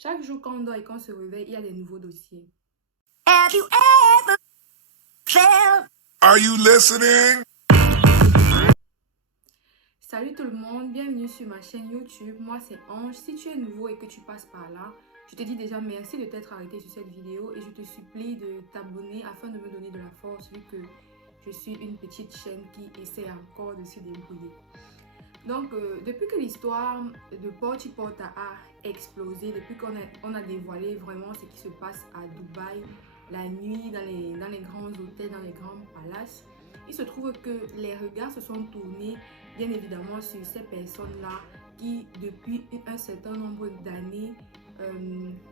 Chaque jour, quand on dort et qu'on se réveille, il y a des nouveaux dossiers. Have you ever felt? Are you listening? Salut tout le monde, bienvenue sur ma chaîne YouTube. Moi c'est Ange. Si tu es nouveau et que tu passes par là, je te dis déjà merci de t'être arrêté sur cette vidéo et je te supplie de t'abonner afin de me donner de la force vu que je suis une petite chaîne qui essaie encore de se débrouiller. Donc, depuis que l'histoire de Porty Porta a explosé, depuis qu'on a dévoilé vraiment ce qui se passe à Dubaï, la nuit, dans les grands hôtels, dans les grands palaces, il se trouve que les regards se sont tournés, bien évidemment, sur ces personnes-là qui, depuis un certain nombre d'années,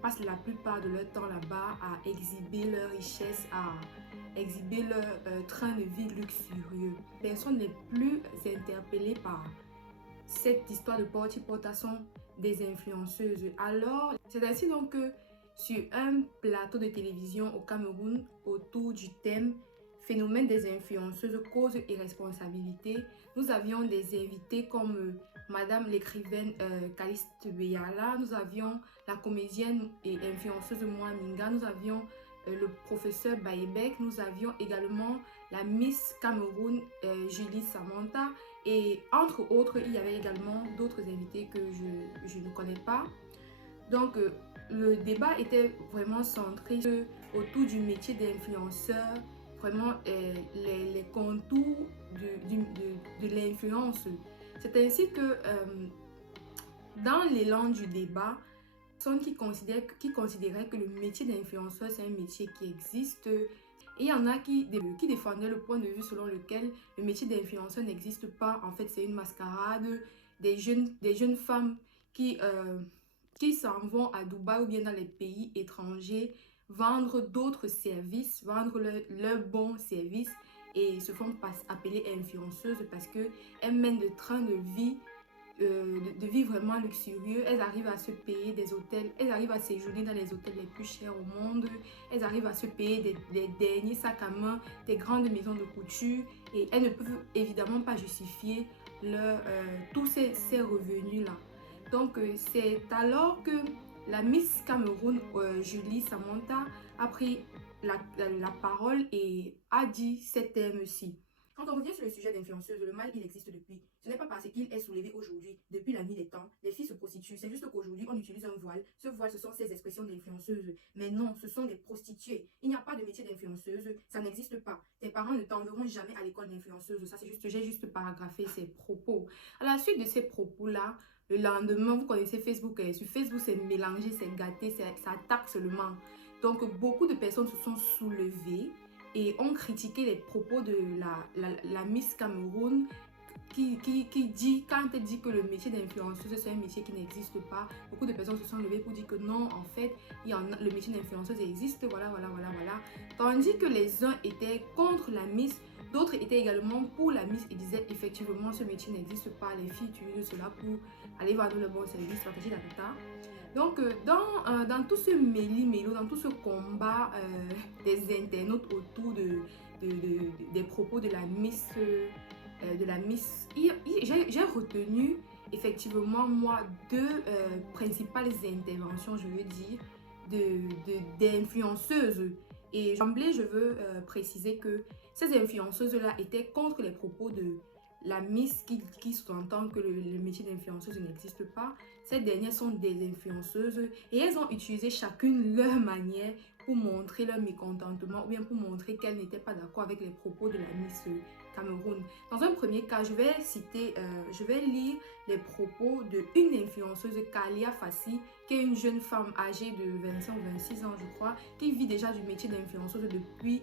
passent la plupart de leur temps là-bas à exhiber leur richesse, à exhiber leur train de vie luxurieux. Personne n'est plus interpellé par cette histoire de Porty Porta sont des influenceuses. Alors, c'est ainsi donc que sur un plateau de télévision au Cameroun, autour du thème phénomène des influenceuses, cause et responsabilité, nous avions des invités comme Madame l'écrivaine Caliste Beyala, nous avions la comédienne et influenceuse Moaminga, nous avions le professeur Baebek, nous avions également la Miss Cameroun Julie Samantha et entre autres, il y avait également d'autres invités que je ne connais pas. Donc, le débat était vraiment centré autour du métier d'influenceur, vraiment les contours de l'influence. C'est ainsi que dans l'élan du débat, personnes qui considéraient que le métier d'influenceur, c'est un métier qui existe. Et il y en a qui défendaient le point de vue selon lequel le métier d'influenceur n'existe pas. En fait, c'est une mascarade. Des jeunes femmes qui s'en vont à Dubaï ou bien dans les pays étrangers vendre d'autres services, vendre leurs bons services et se font appeler influenceuses parce qu'elles mènent de train de vie de vie vraiment luxurieux. Elles arrivent à se payer des hôtels, elles arrivent à séjourner dans les hôtels les plus chers au monde, elles arrivent à se payer des derniers sacs à main, des grandes maisons de couture et elles ne peuvent évidemment pas justifier tous ces revenus-là. Donc, c'est alors que la Miss Cameroun, Julie Samantha, a pris la parole et a dit ces termes-ci. Quand on revient sur le sujet d'influenceuse, le mal, il existe depuis. Ce n'est pas parce qu'il est soulevé aujourd'hui, depuis la nuit des temps. Les filles se prostituent. C'est juste qu'aujourd'hui, on utilise un voile. Ce voile, ce sont ces expressions d'influenceuse. Mais non, ce sont des prostituées. Il n'y a pas de métier d'influenceuse. Ça n'existe pas. Tes parents ne t'enverront jamais à l'école d'influenceuse. Ça, c'est juste, j'ai juste paragraphé ces propos. À la suite de ces propos-là, le lendemain, vous connaissez Facebook. Sur Facebook, c'est mélangé, c'est gâté, ça attaque seulement. Donc, beaucoup de personnes se sont soulevées et ont critiqué les propos de la Miss Cameroun qui dit, quand elle dit que le métier d'influenceuse c'est un métier qui n'existe pas, beaucoup de personnes se sont levées pour dire que non, en fait, le métier d'influenceuse existe, voilà. Tandis que les uns étaient contre la Miss, d'autres étaient également pour la Miss et disaient effectivement ce métier n'existe pas, les filles utilisent cela pour aller vendre le bon service, stratégie d'habitat. Donc, dans tout ce méli-mélo, dans tout ce combat des internautes autour des propos de la Miss, j'ai retenu effectivement, moi, deux principales interventions, je veux dire, d'influenceuses. Et d'emblée, je veux préciser que ces influenceuses-là étaient contre les propos de la Miss qui sous-entend que le métier d'influenceuse n'existe pas. Ces dernières sont des influenceuses et elles ont utilisé chacune leur manière pour montrer leur mécontentement ou bien pour montrer qu'elles n'étaient pas d'accord avec les propos de la Miss Cameroun. Dans un premier cas, je vais lire les propos d'une influenceuse, Kalia Fassi, qui est une jeune femme âgée de 25 ou 26 ans, je crois, qui vit déjà du métier d'influenceuse depuis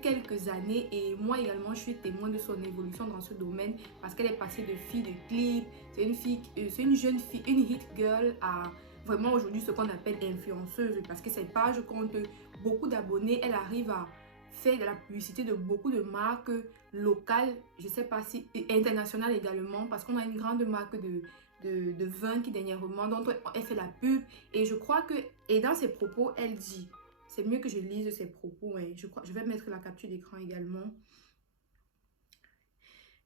quelques années et moi également je suis témoin de son évolution dans ce domaine parce qu'elle est passée de fille de clip, c'est une jeune fille, une hit girl à vraiment aujourd'hui ce qu'on appelle influenceuse parce que ses pages comptent beaucoup d'abonnés, elle arrive à faire de la publicité de beaucoup de marques locales, je sais pas si internationales également parce qu'on a une grande marque de vin qui dernièrement dont elle fait la pub et je crois que et dans ses propos elle dit. C'est mieux que je lise ses propos. Hein. Je vais mettre la capture d'écran également.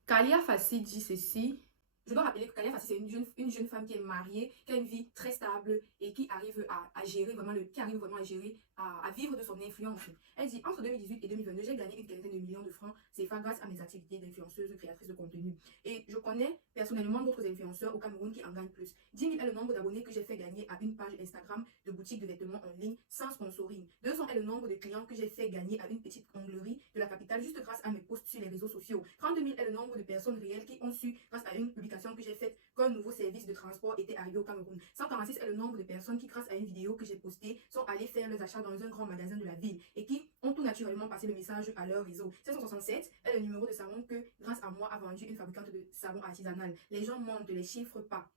Kalia Fassi dit ceci. je dois rappeler que Kalia Fassi, c'est une jeune femme qui est mariée, qui a une vie très stable et qui arrive à gérer vraiment qui arrive vraiment à gérer, à vivre de son influence. Elle dit, entre 2018 et 2022, j'ai gagné une quinzaine de millions de francs CFA grâce à mes activités d'influenceuse, créatrice de contenu. Et je connais personnellement d'autres influenceurs au Cameroun qui en gagnent plus. 10 000 est le nombre d'abonnés que j'ai fait gagner à une page Instagram de boutique de vêtements en ligne sans sponsoring. 200 est le nombre de clients que j'ai fait gagner à une petite onglerie de la capitale juste grâce à mes posts sur les réseaux sociaux. 32 000 est le nombre de personnes réelles qui ont su, grâce à une publication que j'ai faite, qu'un nouveau service de transport était arrivé au Cameroun. 146 est le nombre de personnes qui, grâce à une vidéo que j'ai postée, sont allées faire leurs achats dans un grand magasin de la ville et qui ont tout naturellement passé le message à leur réseau. 767 est le numéro de savon que, grâce à moi, a vendu une fabricante de savon artisanal. Les gens montent les chiffres pas.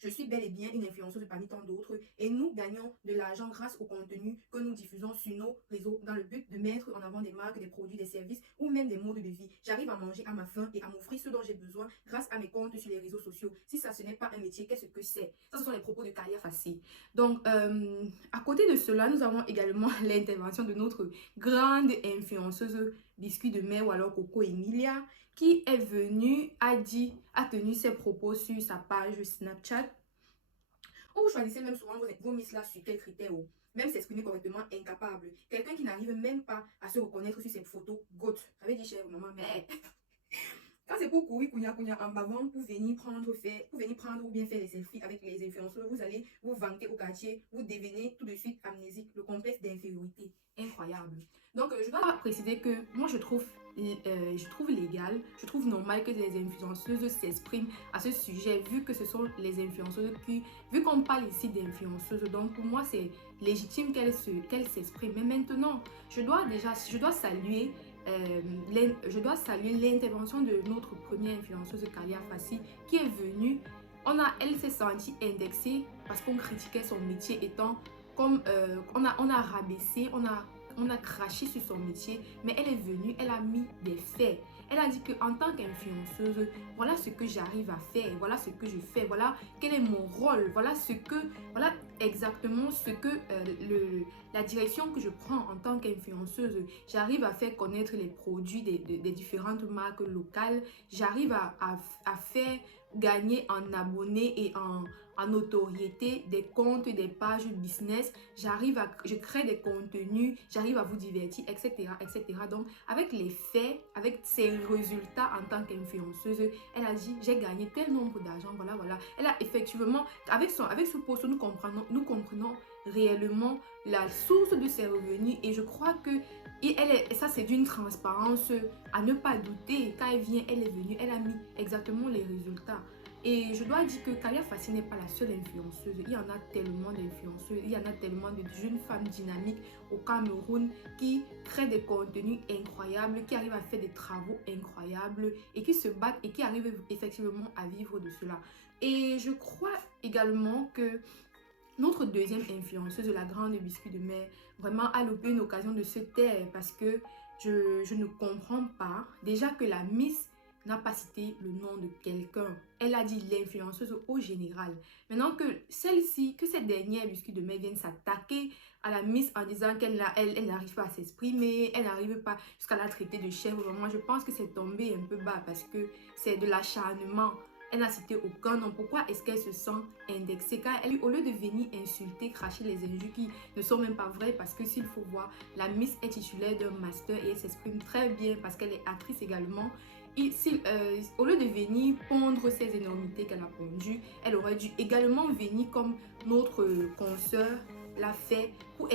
Je suis bel et bien une influenceuse parmi tant d'autres et nous gagnons de l'argent grâce au contenu que nous diffusons sur nos réseaux dans le but de mettre en avant des marques, des produits, des services ou même des modes de vie. J'arrive à manger à ma faim et à m'offrir ce dont j'ai besoin grâce à mes comptes sur les réseaux sociaux. Si ça, ce n'est pas un métier, qu'est-ce que c'est? Ça, ce sont les propos de Kalia Fassi. Donc, à côté de cela, nous avons également l'intervention de notre grande influenceuse Biscuit de Mer ou alors Coco Emilia, qui est venue, a tenu ses propos sur sa page Snapchat, où vous choisissez même souvent vos miss là sur quels critères, même s'exprimer correctement, incapable. Quelqu'un qui n'arrive même pas à se reconnaître sur ses photos, goat. J'avais dit, chère maman, mais quand c'est pour courir, en bavant, pour venir prendre ou bien faire les selfies avec les influenceurs, vous allez vous vanter au quartier, vous devenez tout de suite amnésique, le complexe d'infériorité. Incroyable. Donc, je dois préciser que moi, je trouve légal, je trouve normal que les influenceuses s'expriment à ce sujet, vu que ce sont les influenceuses vu qu'on parle ici d'influenceuses, donc pour moi, c'est légitime qu'elles s'expriment. Mais maintenant, je dois saluer l'intervention de notre première influenceuse Kalia Fassi qui est venue. Elle s'est sentie indexée parce qu'on critiquait son métier étant comme on a rabaissé, on a craché sur son métier, mais elle est venue, elle a mis des faits. Elle a dit qu'en tant qu'influenceuse, voilà ce que j'arrive à faire, voilà ce que je fais, voilà quel est mon rôle, voilà exactement ce que la direction que je prends en tant qu'influenceuse. J'arrive à faire connaître les produits des différentes marques locales, j'arrive à faire gagner en abonnés et en notoriété des comptes, des pages business, je crée des contenus, j'arrive à vous divertir, etc., etc. Donc, avec les faits, avec ses résultats en tant qu'influenceuse, elle a dit, j'ai gagné tel nombre d'argent, voilà. Elle a effectivement, avec ce post, nous comprenons réellement la source de ses revenus et je crois que ça c'est d'une transparence à ne pas douter. Quand elle vient, elle est venue, elle a mis exactement les résultats. Et je dois dire que Kalia Fassi n'est pas la seule influenceuse. Il y en a tellement d'influenceuses, il y en a tellement de jeunes femmes dynamiques au Cameroun qui créent des contenus incroyables, qui arrivent à faire des travaux incroyables et qui se battent et qui arrivent effectivement à vivre de cela. Et je crois également que notre deuxième influenceuse, la grande Biscuit de Mer, vraiment a loupé une occasion de se taire parce que je ne comprends pas. Déjà que la Miss n'a pas cité le nom de quelqu'un. Elle a dit l'influenceuse au général. Maintenant que cette dernière Biscuit de Mer vienne s'attaquer à la Miss en disant qu'elle n'arrive pas à s'exprimer, elle n'arrive pas jusqu'à la traiter de chèvre. Moi, je pense que c'est tombé un peu bas parce que c'est de l'acharnement. Elle n'a cité aucun nom. Pourquoi est-ce qu'elle se sent indexée? Car elle, au lieu de venir insulter, cracher les injures qui ne sont même pas vraies, parce que s'il faut voir, la Miss est titulaire d'un master et elle s'exprime très bien parce qu'elle est actrice également. Au lieu de venir pondre ces énormités qu'elle a pondues, elle aurait dû également venir comme notre consoeur l'a fait pour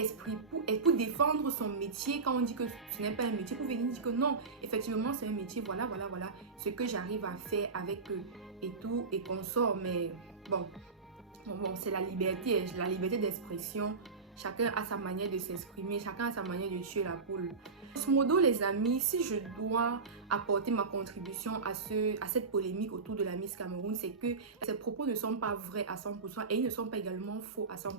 défendre son métier. Quand on dit que ce n'est pas un métier, pour venir dire que non, effectivement c'est un métier, voilà ce que j'arrive à faire avec eux et tout et qu'on sort. Mais bon c'est la liberté d'expression. Chacun a sa manière de s'exprimer, chacun a sa manière de tuer la poule. Ce modo, les amis, si je dois apporter ma contribution à cette polémique autour de la Miss Cameroun, c'est que ces propos ne sont pas vrais à 100% et ils ne sont pas également faux à 100%.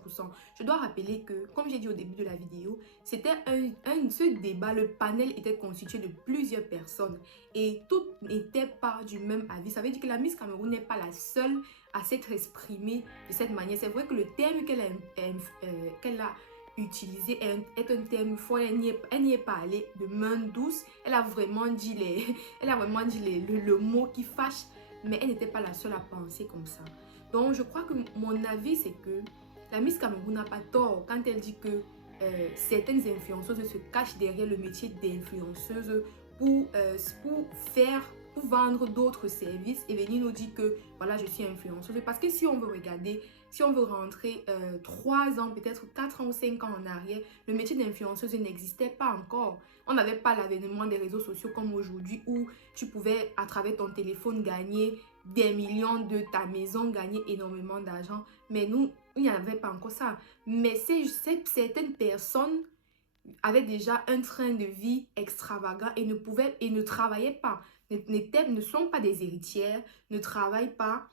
Je dois rappeler que, comme j'ai dit au début de la vidéo, c'était ce débat, le panel était constitué de plusieurs personnes et toutes n'étaient pas du même avis. Ça veut dire que la Miss Cameroun n'est pas la seule à s'être exprimée de cette manière. C'est vrai que le terme qu'elle a utilisé est un terme fort. Elle n'y est pas allée de main douce. Elle a vraiment dit le mot qui fâche mais elle n'était pas la seule à penser comme ça. Donc, je crois que mon avis, c'est que la Miss Cameroun n'a pas tort quand elle dit que certaines influenceuses se cachent derrière le métier d'influenceuse pour vendre d'autres services et venir nous dire que voilà, je suis influenceuse. Parce que si on veut regarder, si on veut rentrer 3 ans, peut-être 4 ans ou 5 ans en arrière, le métier d'influenceuse n'existait pas encore. On n'avait pas l'avènement des réseaux sociaux comme aujourd'hui où tu pouvais, à travers ton téléphone, gagner des millions de ta maison, gagner énormément d'argent. Mais nous, il n'y avait pas encore ça. Mais certaines personnes avaient déjà un train de vie extravagant et ne travaillaient pas, ne sont pas des héritières, ne travaillent pas.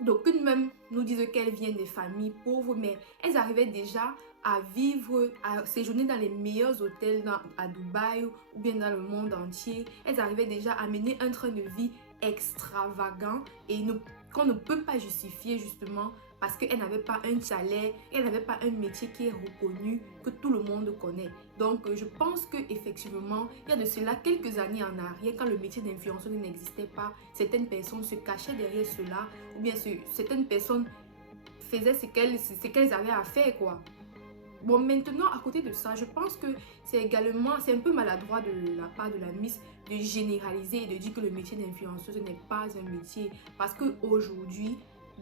D'aucunes même nous disent qu'elles viennent des familles pauvres, mais elles arrivaient déjà à vivre, à séjourner dans les meilleurs hôtels à Dubaï ou bien dans le monde entier. Elles arrivaient déjà à mener un train de vie extravagant et qu'on ne peut pas justifier justement parce qu'elles n'avaient pas un salaire, elles n'avaient pas un métier qui est reconnu, que tout le monde connaît. Donc, je pense qu'effectivement, il y a de cela quelques années en arrière, quand le métier d'influenceuse n'existait pas, certaines personnes se cachaient derrière cela, ou bien certaines personnes faisaient ce qu'elles avaient à faire, quoi. Bon, maintenant, à côté de ça, je pense que c'est un peu maladroit de la part de la Miss de généraliser et de dire que le métier d'influenceuse n'est pas un métier. Parce qu'aujourd'hui,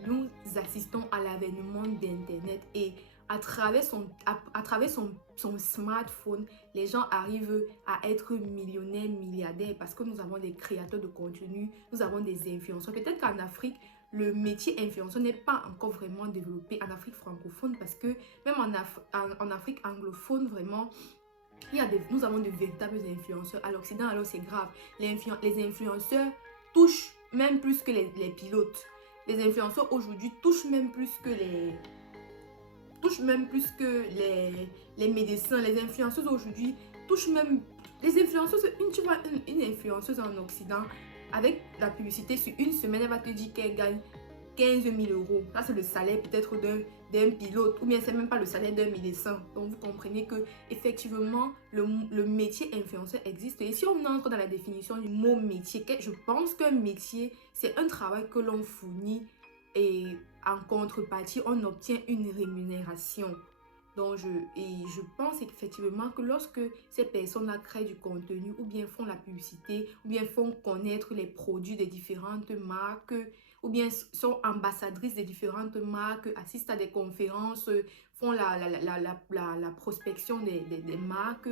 nous assistons à l'avènement d'Internet et à travers son smartphone, les gens arrivent à être millionnaires, milliardaires parce que nous avons des créateurs de contenu, nous avons des influenceurs. Peut-être qu'en Afrique, le métier influenceur n'est pas encore vraiment développé en Afrique francophone parce que même en Afrique anglophone, vraiment, nous avons de véritables influenceurs. À l'Occident, alors c'est grave. Les influenceurs touchent même plus que les pilotes. Les influenceurs aujourd'hui touchent même plus que les médecins. Les influenceuses aujourd'hui touchent même... Les influenceuses, tu vois une influenceuse en Occident, avec la publicité sur une semaine, elle va te dire qu'elle gagne 15 000 euros. Ça, c'est le salaire peut-être d'un pilote, ou bien c'est même pas le salaire d'un médecin. Donc, vous comprenez que effectivement le métier influenceur existe. Et si on entre dans la définition du mot métier, je pense qu'un métier, c'est un travail que l'on fournit et en contrepartie, on obtient une rémunération. Donc, je pense effectivement que lorsque ces personnes-là créent du contenu ou bien font la publicité ou bien font connaître les produits des différentes marques ou bien sont ambassadrices des différentes marques, assistent à des conférences, font la prospection des marques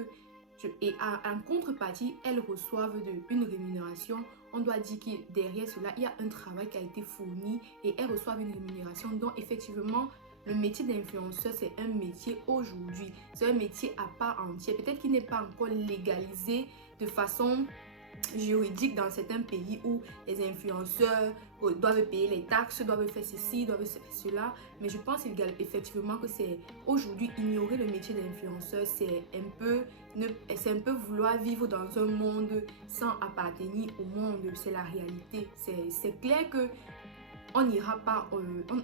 et en contrepartie, elles reçoivent une rémunération. On doit dire que derrière cela, il y a un travail qui a été fourni et elles reçoivent une rémunération. Donc, effectivement, le métier d'influenceur, c'est un métier aujourd'hui. C'est un métier à part entière. Peut-être qu'il n'est pas encore légalisé de façon juridique dans certains pays où les influenceurs doivent payer les taxes, doivent faire ceci, doivent faire cela. Mais je pense effectivement que c'est aujourd'hui ignorer le métier d'influenceur, c'est un peu vouloir vivre dans un monde sans appartenir au monde. C'est la réalité. C'est clair que on n'ira pas,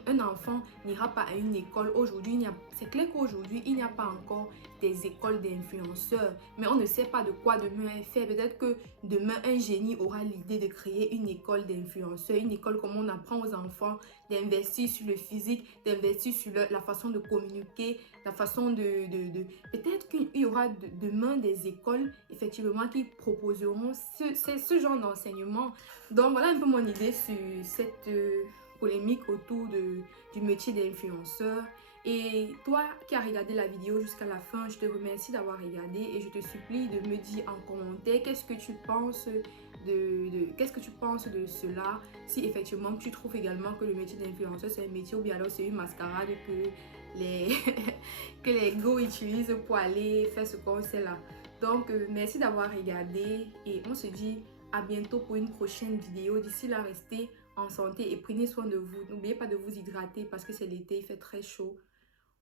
un enfant n'ira pas à une école aujourd'hui. C'est clair qu'aujourd'hui, il n'y a pas encore des écoles d'influenceurs. Mais on ne sait pas de quoi demain est fait. Peut-être que demain, un génie aura l'idée de créer une école d'influenceurs. Une école comme on apprend aux enfants d'investir sur le physique, d'investir sur la façon de communiquer, la façon Peut-être qu'il y aura demain des écoles, effectivement, qui proposeront ce genre d'enseignement. Donc, voilà un peu mon idée sur cette polémique autour du métier d'influenceur. Et toi qui as regardé la vidéo jusqu'à la fin, je te remercie d'avoir regardé et je te supplie de me dire en commentaire qu'est-ce que tu penses de cela, si effectivement tu trouves également que le métier d'influenceur c'est un métier ou bien alors c'est une mascarade que les go utilisent pour aller faire ce qu'on sait là. Donc merci d'avoir regardé et on se dit à bientôt pour une prochaine vidéo. D'ici là, restez en santé et prenez soin de vous. N'oubliez pas de vous hydrater parce que c'est l'été, il fait très chaud.